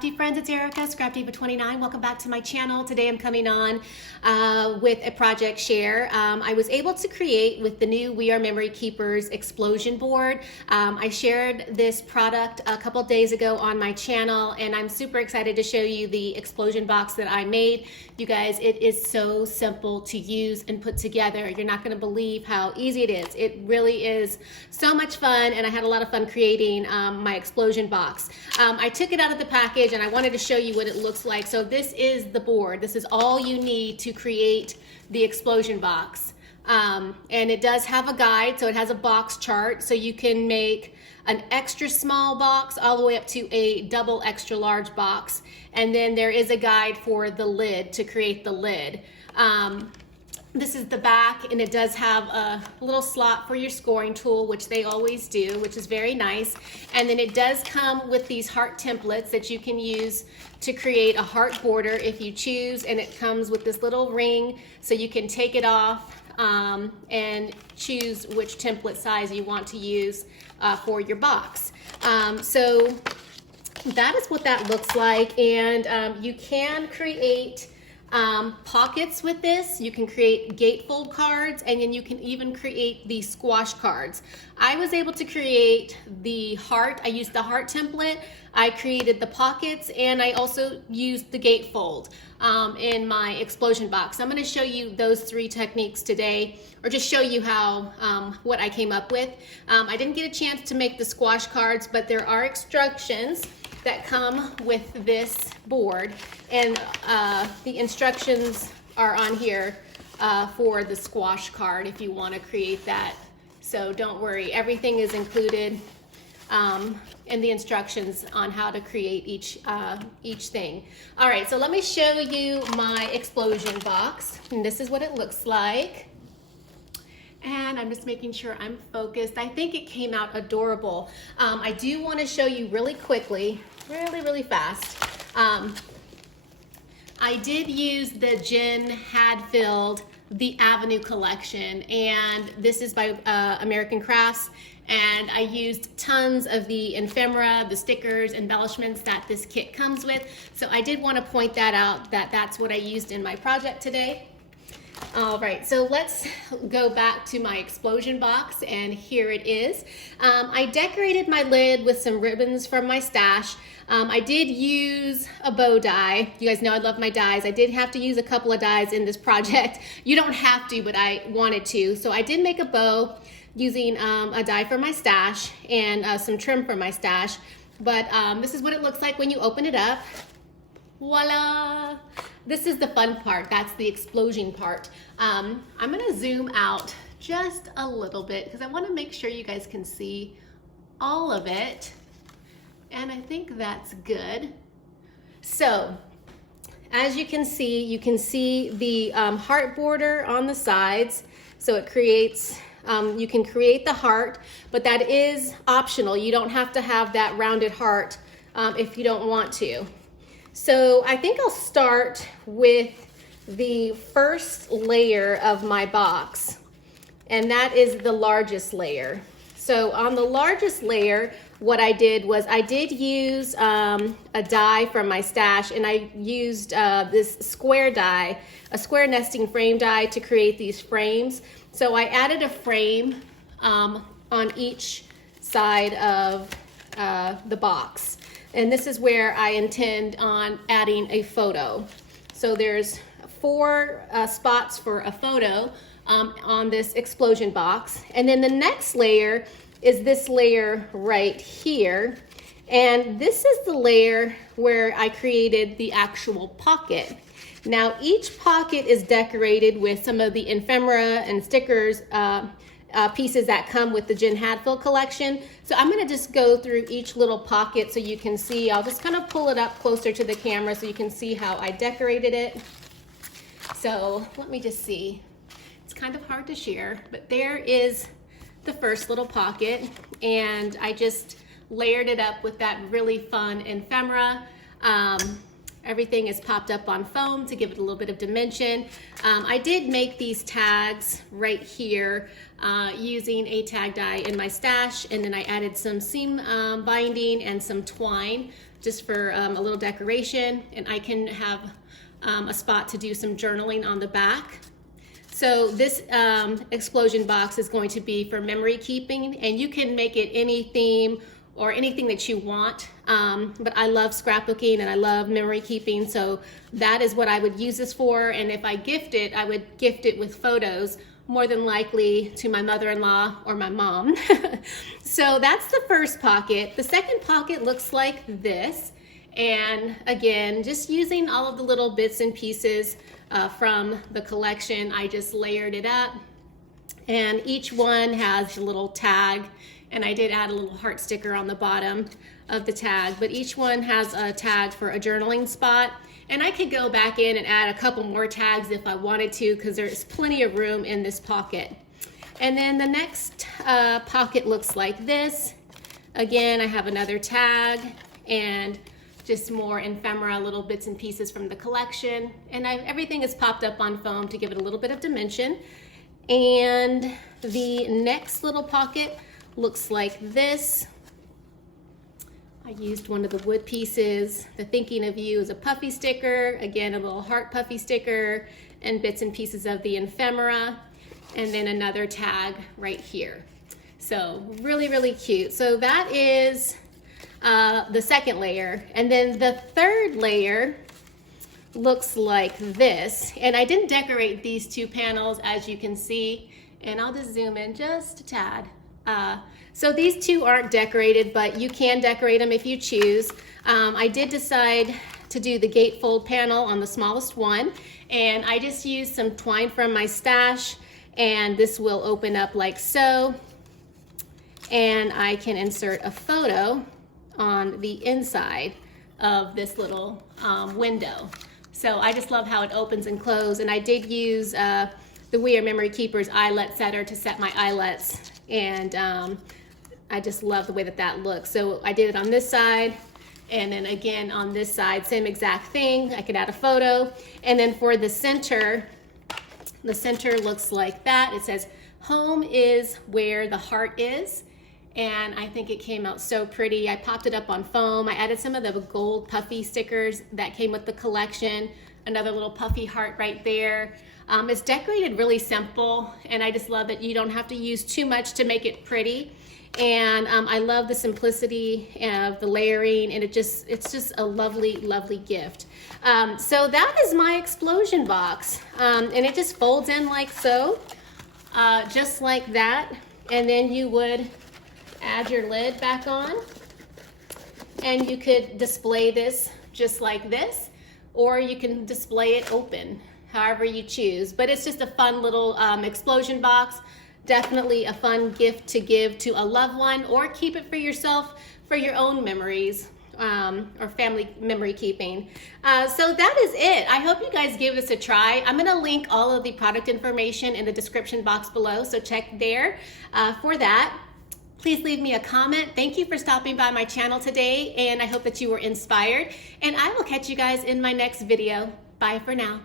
Crafty friends, it's Erica, ScrapDiva29. Welcome back to my channel. Today I'm coming on with a project share. I was able to create with the new We Are Memory Keepers explosion board. I shared this product a couple days ago on my channel, and I'm super excited to show you the explosion box that I made. You guys, it is so simple to use and put together. You're not going to believe how easy it is. It really is so much fun, and I had a lot of fun creating my explosion box. I took it out of the package and I wanted to show you what it looks like. So this is the board. This is all you need to create the explosion box. And it does have a guide, so it has a box chart, so you can make an extra small box all the way up to a double extra large box. And then there is a guide for the lid, to create the lid. This is the back, and it does have a little slot for your scoring tool, which they always do, which is very nice. And then it does come with these heart templates that you can use to create a heart border if you choose, and it comes with this little ring so you can take it off and choose which template size you want to use for your box. So that is what that looks like, and you can create pockets with this. You can create gatefold cards, and then you can even create the squash cards. I was able to create the heart. I used the heart template. I created the pockets, and I also used the gatefold in my explosion box. I'm going to show you those three techniques today, or just show you how what I came up with. I didn't get a chance to make the squash cards, but there are instructions that come with this board, and the instructions are on here for the squash card if you want to create that. So don't worry, everything is included in the instructions on how to create each thing. All right, so let me show you my explosion box, and this is what it looks like. And I'm just making sure I'm focused. I think it came out adorable. I do want to show you really quickly, really fast. I did use the Jen Hadfield The Avenue collection, and this is by American Crafts, and I used tons of the ephemera, the stickers, embellishments that this kit comes with. So I did want to point that out, that that's what I used in my project today. All right, so let's go back to my explosion box, and here it is. I decorated my lid with some ribbons from my stash. I did use a bow die. You guys know I love my dies. I did have to use a couple of dies in this project. You don't have to, but I wanted to. So I did make a bow using a die from my stash and some trim from my stash. But this is what it looks like when you open it up. Voila! This is the fun part. That's the explosion part. I'm gonna zoom out just a little bit because I want to make sure you guys can see all of it. And I think that's good. So, as you can see the heart border on the sides. So it creates, you can create the heart, but that is optional. You don't have to have that rounded heart if you don't want to. So I think I'll start with the first layer of my box, and that is the largest layer. So on the largest layer, what I did was I did use a die from my stash, and I used this square die, a square nesting frame die, to create these frames. So I added a frame on each side of the box. And this is where I intend on adding a photo. So there's 4 spots for a photo on this explosion box. And then the next layer is this layer right here. And this is the layer where I created the actual pocket. Now each pocket is decorated with some of the ephemera and stickers pieces that come with the Jen Hadfield collection. So I'm going to just go through each little pocket so you can see. I'll just kind of pull it up closer to the camera so you can see how I decorated it. So let me just see. It's kind of hard to share, but there is the first little pocket, and I just layered it up with that really fun ephemera. Everything is popped up on foam to give it a little bit of dimension. I did make these tags right here using a tag die in my stash, and then I added some seam binding and some twine just for a little decoration, and I can have a spot to do some journaling on the back. So this explosion box is going to be for memory keeping, and you can make it any theme or anything that you want. But I love scrapbooking and I love memory keeping, so that is what I would use this for. And if I gift it, I would gift it with photos, more than likely to my mother-in-law or my mom. So that's the first pocket. The second pocket looks like this. And again, just using all of the little bits and pieces from the collection, I just layered it up. And each one has a little tag, and I did add a little heart sticker on the bottom of the tag, but each one has a tag for a journaling spot. And I could go back in and add a couple more tags if I wanted to, because there's plenty of room in this pocket. And then the next pocket looks like this. Again, I have another tag and just more ephemera, little bits and pieces from the collection. And everything is popped up on foam to give it a little bit of dimension. And the next little pocket looks like this. I used one of the wood pieces. The Thinking of You is a puffy sticker. Again, a little heart puffy sticker and bits and pieces of the ephemera. And then another tag right here. So really, really cute. So that is the second layer. And then the third layer looks like this. And I didn't decorate these two panels, as you can see. And I'll just zoom in just a tad. So these two aren't decorated, but you can decorate them if you choose. I did decide to do the gatefold panel on the smallest one, and I just used some twine from my stash, and this will open up like so. And I can insert a photo on the inside of this little window. So I just love how it opens and closes, and I did use the We Are Memory Keepers eyelet setter to set my eyelets, and I just love the way that that looks. So I did it on this side, and then again on this side, same exact thing. I could add a photo. And then for the center looks like that. It says, "Home is where the heart is." And I think it came out so pretty. I popped it up on foam. I added some of the gold puffy stickers that came with the collection. Another little puffy heart right there. It's decorated really simple, and I just love that you don't have to use too much to make it pretty. And I love the simplicity of the layering, and it's just a lovely, lovely gift. So that is my explosion box, and it just folds in like so, just like that. And then you would add your lid back on, and you could display this just like this, or you can display it open, however you choose. But it's just a fun little explosion box. Definitely a fun gift to give to a loved one, or keep it for yourself for your own memories or family memory keeping. So that is it. I hope you guys give this a try. I'm gonna link all of the product information in the description box below, so check there for that. Please leave me a comment. Thank you for stopping by my channel today, and I hope that you were inspired. And I will catch you guys in my next video. Bye for now.